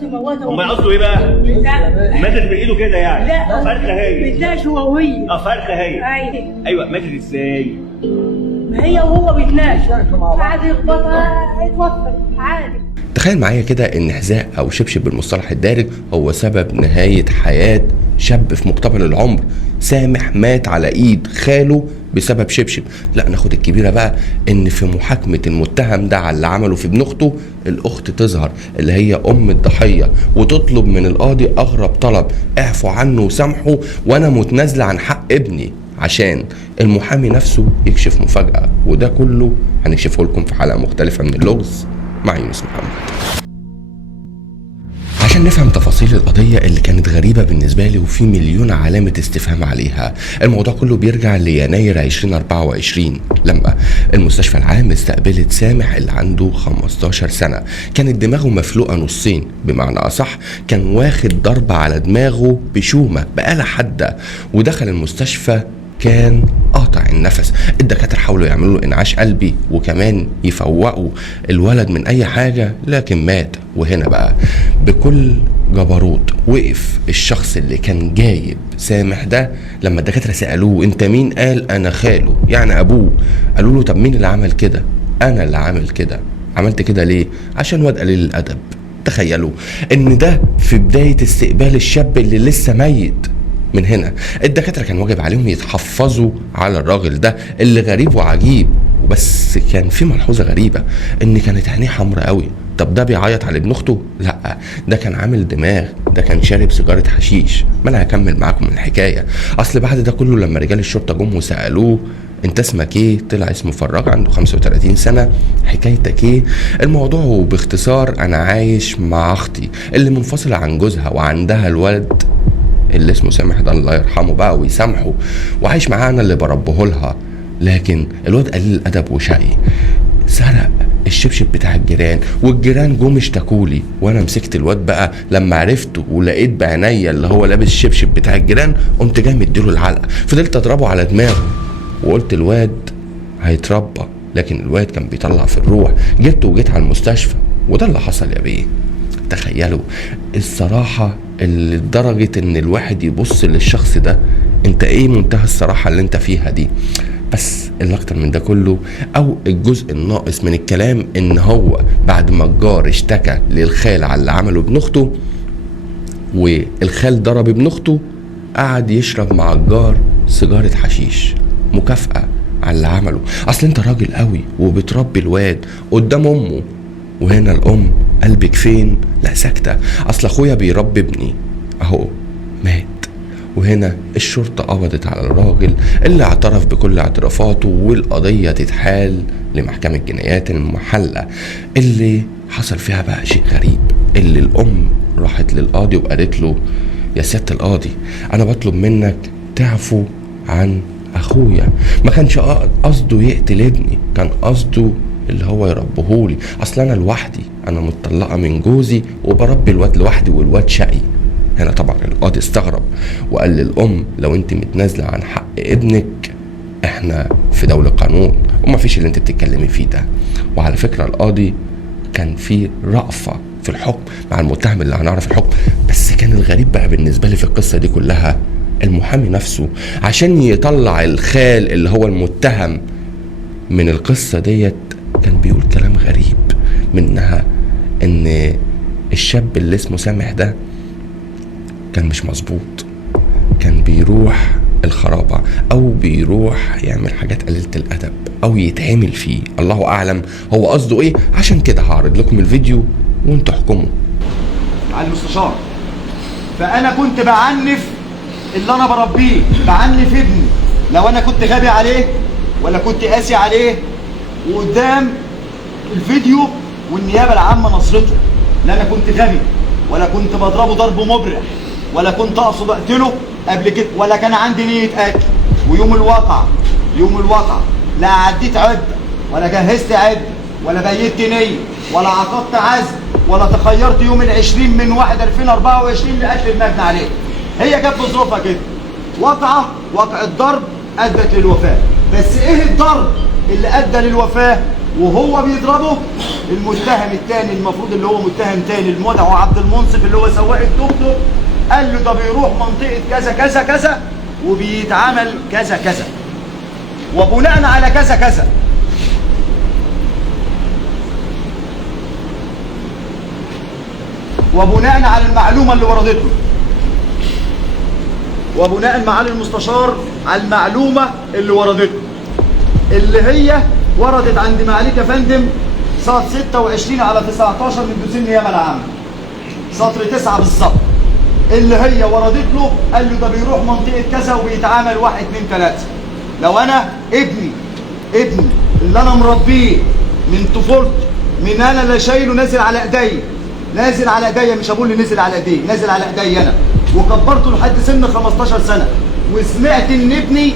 قصدي موته. امال قصده ايه بقى؟ ماتت بايده كده يعني؟ لا فرخه هي. بتناقش هو وهي. فرخه هي. ايوه ماتت ازاي؟ ما هي وهو بيتناقشوا قعد يخبطها اتوفت عادي. تخيل معايا كده ان حذاء او شبشب بالمصطلح الدارج هو سبب نهاية حياة شاب في مقتبل العمر. سامح مات على ايد خاله بسبب شبشب. لا ناخد الكبيرة بقى، ان في محاكمة المتهم ده على اللي عمله في ابن اخته، الاخت تظهر اللي هي ام الضحية وتطلب من القاضي اغرب طلب: اعفوا عنه وسامحوا وانا متنازلة عن حق ابني، عشان المحامي نفسه يكشف مفاجأة. وده كله هنكشفه لكم في حلقة مختلفة من اللغز مع يونس محمد. عشان نفهم تفاصيل القضية اللي كانت غريبة بالنسبة لي وفي مليون علامة استفهام عليها، الموضوع كله بيرجع ليناير 2024 لما المستشفى العام استقبلت سامح اللي عنده 15 سنة. كانت دماغه مفلوقة نصين، بمعنى أصح كان واخد ضربة على دماغه بشومة بآلة حادة، ودخل المستشفى كان قاطع النفس. الدكاترة حاولوا يعملوا له انعاش قلبي وكمان يفوقوا الولد من اي حاجة، لكن مات. وهنا بقى بكل جبروت وقف الشخص اللي كان جايب سامح ده. لما الدكاترة سألوه انت مين؟ قال انا خاله، يعني ابوه. قالوا له طب مين اللي عمل كده؟ انا اللي عمل كده. عملت كده ليه؟ عشان واد قليل الادب. تخيلوا ان ده في بداية استقبال الشاب اللي لسه ميت. من هنا الدكاترة كان واجب عليهم يتحفظوا على الراجل ده اللي غريب وعجيب. وبس كان في ملحوظة غريبة، ان كانت عينيه حمرا قوي. طب ده بيعيط على ابن اخته؟ لا، ده كان عامل دماغ، ده كان شارب سيجارة حشيش. ما انا هكمل معاكم الحكاية. اصل بعد ده كله لما رجال الشرطة جم وسألوه انت اسمك ايه؟ طلع اسمه فراج، عنده 35 سنة. حكايتك ايه؟ الموضوع باختصار انا عايش مع اختي اللي منفصلة عن جوزها وعندها الولد اللي اسمه سامح ده الله يرحمه بقى ويسامحه، وعايش معانا اللي بربه لها. لكن الواد قليل الادب وشقي، سرق الشبشب بتاع الجيران، والجيران جم اشتكولي، وانا مسكت الواد بقى لما عرفته ولقيت بعينيا اللي هو لابس الشبشب بتاع الجيران، قمت جاي مديله العلقه. فضلت اضربه على دماغه وقلت الواد هيتربى، لكن الواد كان بيطلع في الروح. جبته وجيت على المستشفى، وده اللي حصل يا بيه. تخيلوا الصراحه اللي لدرجة ان الواحد يبص للشخص ده، انت ايه منتهى الصراحة اللي انت فيها دي؟ بس اللي اكتر من ده كله او الجزء الناقص من الكلام، ان هو بعد ما الجار اشتكى للخال على اللي عمله ابن اخته والخال ضرب ابن اخته، قعد يشرب مع الجار سيجارة حشيش مكافأة على اللي عمله. اصل انت راجل قوي وبتربي الواد قدام امه، وهنا الام قلبك فين؟ لا ساكتة. اصل اخويا بيربي ابني اهو مات. وهنا الشرطة قبضت على الراجل اللي اعترف بكل اعترافاته، والقضية تتحال لمحكمة جنايات المحلة اللي حصل فيها بقى شيء غريب. اللي الام راحت للقاضي وقالت له يا سيادة القاضي انا بطلب منك تعفو عن اخويا، ما كانش قصده يقتل ابني، كان قصده اللي هو يربهولي. اصل انا لوحدي، انا متطلقه من جوزي وبربي الواد لوحدي والواد شقي. هنا طبعا القاضي استغرب وقال للام لو انت متنازله عن حق ابنك احنا في دوله قانون وما فيش اللي انت بتتكلمي فيه ده. وعلى فكره القاضي كان في رأفه في الحكم مع المتهم اللي هنعرف الحكم. بس كان الغريب بقى بالنسبه لي في القصه دي كلها المحامي نفسه، عشان يطلع الخال اللي هو المتهم من القصه ديت، كان بيقول كلام غريب، منها ان الشاب اللي اسمه سامح ده كان مش مظبوط، كان بيروح الخرابة او بيروح يعمل حاجات قليلة الادب او يتعمل فيه، الله اعلم هو قصده ايه. عشان كده هعرض لكم الفيديو وانتوا احكموا. على المستشار، فانا كنت بعنف اللي انا بربيه، بعنف ابني لو انا كنت غبي عليه ولا كنت قاسي عليه. وقدام الفيديو والنيابه العامه نصرته، لا انا كنت غبي ولا كنت بضربه ضرب مبرح ولا كنت اقصد اقتله قبل كده ولا كان عندي نيه قتل. ويوم الواقع لا عديت عده ولا جهزت عده ولا بيت نيه ولا عقدت عزم ولا تخيرت يوم 20 من 1/2024 لقتل المجني عليه. هي جت بظروفها كده، وقع الضرب ادت للوفاه. بس ايه الضرب اللي ادى للوفاه؟ وهو بيضربه المتهم الثاني المفروض اللي هو متهم ثاني المدعو عبد المنصف اللي هو سواق التوك توك قال له ده بيروح منطقه كذا كذا كذا وبيتعامل كذا كذا، وبناء على كذا كذا وبناء على المعلومه اللي وردت له، وبناء معالي المستشار على المعلومه اللي وردت له اللي هي وردت عند معاليك يا فندم سطر 26 على 19 من دوسين النيابه العامه، سطر 9 بالظبط، اللي هي وردت له قال له ده بيروح منطقه كذا وبيتعامل 1 2 3. لو انا ابني اللي انا مربيه من طفولتي، من انا اللي شايله نازل على ايديا، مش هقول لي نزل على ايديه، نازل على ايديا انا، وكبرته لحد سن 15 سنه، وسمعت ان ابني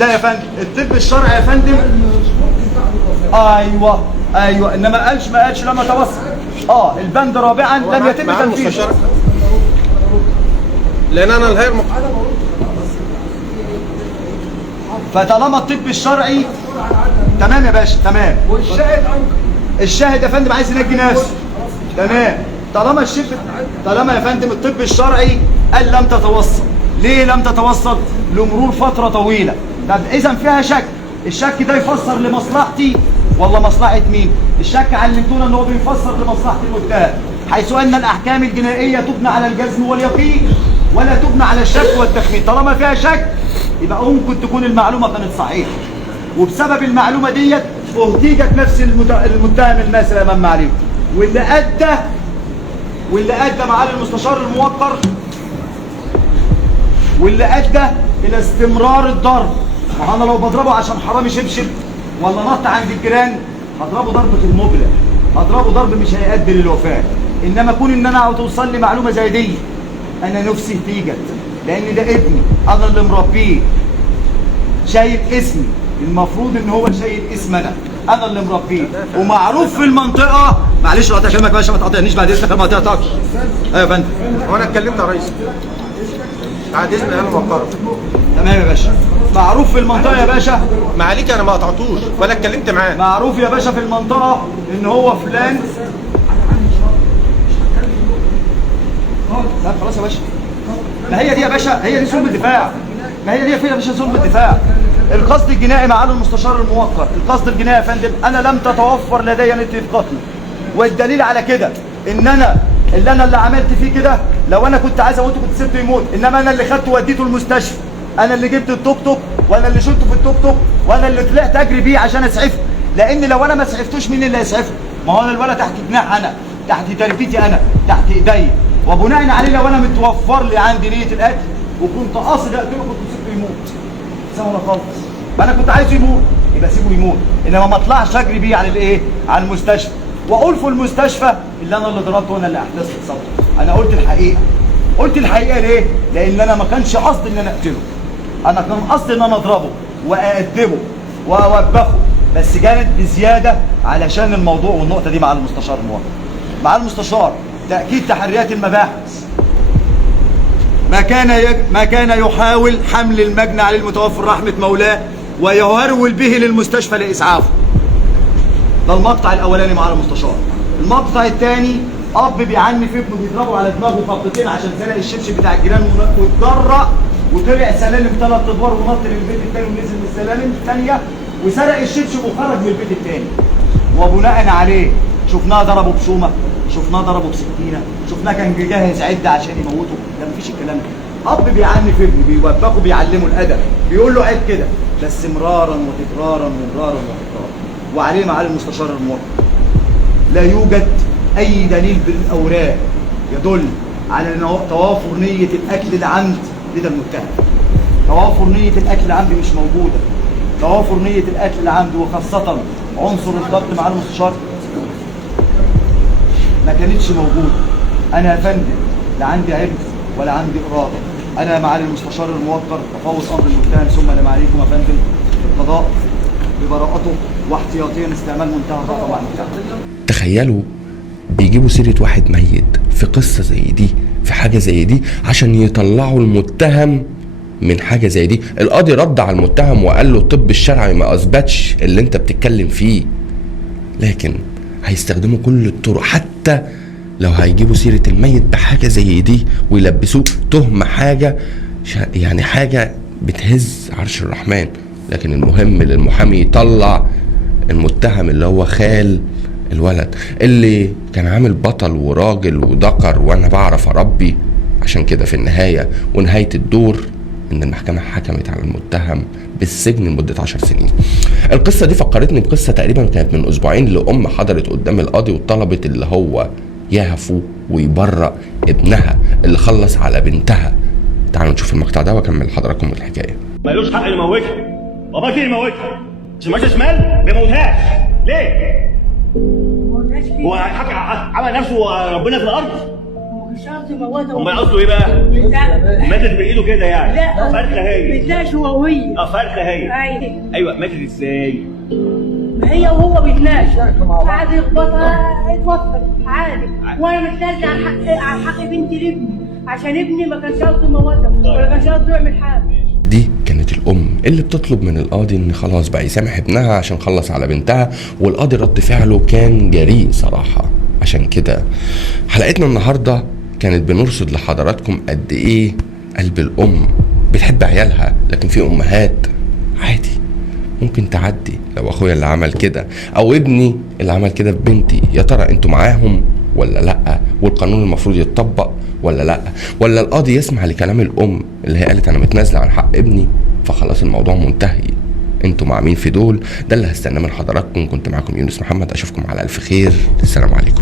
لا يا فندم الطب الشرعي يا فندم ايوه انما ما قالش لما توصل البند رابعا لم يتم تنفيذه لان انا الهير فطالما الطب الشرعي تمام يا باشا تمام، الشاهد يا فندم عايز ينجي نفسه تمام، طالما يا فندم الطب الشرعي قال لم تتوصل، ليه لم تتوصل؟ لمرور فتره طويله. طب اذا فيها شك، الشك ده يفسر لمصلحتي ولا مصلحه مين؟ الشك علمتونا ان هو بيفسر لمصلحه المتهم، حيث ان الاحكام الجنائيه تبنى على الجزم واليقين ولا تبنى على الشك والتخمين. طالما فيها شك يبقى ممكن تكون المعلومه كانت صحيحه، وبسبب المعلومه ديت اهتيجت نفس المتهم الماثل امام معاليه، واللي ادى معالي المستشار الموقر الى استمرار الضرب. انا لو بضربه عشان حرامي شبشب ولا نط عند الجيران هضربه ضربه المبلغ، هضربه ضرب مش هيؤدي للوفاه. انما كون ان انا توصل لي معلومه زي دي انا نفسي اهتيجت، لان ده ابني انا اللي مربيه، شايل اسمي، المفروض ان هو شايل اسم انا اللي مربيه، ومعروف في المنطقه. معلش لو هتكلمك يا باشا ما تقاطعنيش بعد اذنك، ما تقاطعكش. ايوه يا فندم. هو انا اتكلمت يا ريس بعد اذنك انا محترم. تمام يا باشا، معروف في المنطقه يا باشا. معاليك انا ما قطعتوش ولا اتكلمت معاه. معروف يا باشا في المنطقه ان هو فلان. لا خلاص يا باشا، ما هي دي يا باشا، هي دي سلم الدفاع، ما هي دي فيها يا باشا سلم الدفاع. القصد الجنائي معالي المستشار الموقر، القصد الجنائي يا فندم انا لم تتوفر لدي نيه قتل، والدليل على كده ان انا اللي عملت فيه كده، لو انا كنت عايز اموت كنت سبته يموت، انما انا اللي خدته وديته المستشفى، انا اللي جبت التوك توك وانا اللي شلته في التوك توك وانا اللي طلعت اجري بيه عشان اسعفه، لان لو انا ما اسعفتوش مين اللي هيسعفه؟ ما هو انا الولد تحت جناح انا، تحت تربيتي انا، تحت ايدي، وبناء عليه لو انا متوفر لي عندي نيه القتل وكنت قاصد اقتله كنت سبته يموت. سهله خالص، فانا كنت عايزه يموت يبقى سيبه يموت، انما ما اطلعش اجري بيه على الايه؟ على المستشفى، واقول في المستشفى اللي انا اللي ضربته وانا اللي احدثت الصدمه. انا قلت الحقيقه ليه؟ لان انا ما كانش قصدي ان انا اقتله، انا كان قصدي ان انا اضربه واادبه واوبخه، بس كانت بزياده علشان الموضوع والنقطه دي مع المستشار الموقر. مع المستشار تاكيد تحريات المباحث ما كان يحاول حمل المجني على المتوفر رحمه مولاه ويهرول به للمستشفى لاسعافه. ده المقطع الاولاني مع المستشار. المقطع الثاني اب بيعنف ابنه بيضربه على دماغه خبطتين عشان سرق الشبشب بتاع الجيران واتجرأ وطلع سلالم 3 ادوار ونط للبيت الثاني ونزل من السلالم الثانيه وسرق الشبشب وخرج من البيت الثاني. وبناء عليه شفناه ضربه بشومه، شفناه ضربه بسكينه، شفناه كان بيجهز عده عشان يموته. ده مفيش الكلام ده. اب بيعنف ابنه بيوبخه بيعلمه الادب، بيقول له عيب كده، بس مرارا وتكرارا ومرارا وتكرارا. وعليه معالي المستشار الموقر لا يوجد اي دليل بالاوراق يدل على توافر نيه القتل العمد لدى المتهم. توافر نيه القتل العمد مش موجوده. توافر نيه القتل العمد وخاصه عنصر الضبط مع المستشار ما كانتش موجوده. انا يا فندم لا عندي علم ولا عندي اراده. انا معالي المستشار الموقر بفوض امر المتهم ثم لمعاليكم يا فندم القضاء ببراءته واحتياطيا استعمال منتهى الرأفة مع المتهم. تخيلوا بيجيبوا سيرة واحد ميت في قصة زي دي، في حاجة زي دي، عشان يطلعوا المتهم من حاجه زي دي؟ القاضي رد على المتهم وقال له الطب الشرعي ما اثبتش اللي انت بتتكلم فيه، لكن هيستخدموا كل الطرق حتى لو هيجيبوا سيره الميت بحاجه زي دي ويلبسوه تهمه حاجه يعني حاجه بتهز عرش الرحمن. لكن المهم للمحامي يطلع المتهم اللي هو خال الولد اللي كان عامل بطل وراجل وذكر وانا بعرف اربي. عشان كده في النهاية ونهاية الدور ان المحكمة حكمت على المتهم بالسجن لمدة 10 سنين. القصة دي فكرتني بقصة تقريبا كانت من اسبوعين لأم حضرت قدام القاضي وطلبت اللي هو يهفو ويبرأ ابنها اللي خلص على بنتها. تعالوا نشوف المقطع ده واكمل لحضراتكم الحكاية. مالوش حق يموتها، بابا كده يموتها، عشان ماشي شمال ما يموتهاش ليه؟ هو حكى عمل نفسه ربنا في الارض؟ مش قصدي موتها. امال قصده ايه بقى؟ لا ماتت بايده كده يعني؟ لا فرخه هي. بتناقش هو وهي. فرخه هي. ايوه ماتت ازاي؟ ما هي وهو بيتناقش قعد يخبطها اتوفت عادي، وانا متنازل عن حق بنتي لابني عشان ابني ما كانش قصده يموتها ولا كانش قصده يعمل حاجه. دي كانت الام اللي بتطلب من القاضي ان خلاص بقى يسامح ابنها عشان خلص على بنتها، والقاضي رد فعله كان جريء صراحه. عشان كده حلقتنا النهارده كانت بنرصد لحضراتكم قد ايه قلب الام بتحب عيالها، لكن في امهات عادي ممكن تعدي. لو اخويا اللي عمل كده او ابني اللي عمل كده ببنتي، يا ترى انتوا معاهم ولا لا؟ والقانون المفروض يتطبق ولا لا؟ ولا القاضي يسمع لكلام الام اللي هي قالت انا متنازله عن حق ابني فخلاص الموضوع منتهي؟ انتوا مع مين في دول؟ ده اللي هستناه من حضراتكم. كنت معاكم يونس محمد، اشوفكم على الف خير. السلام عليكم.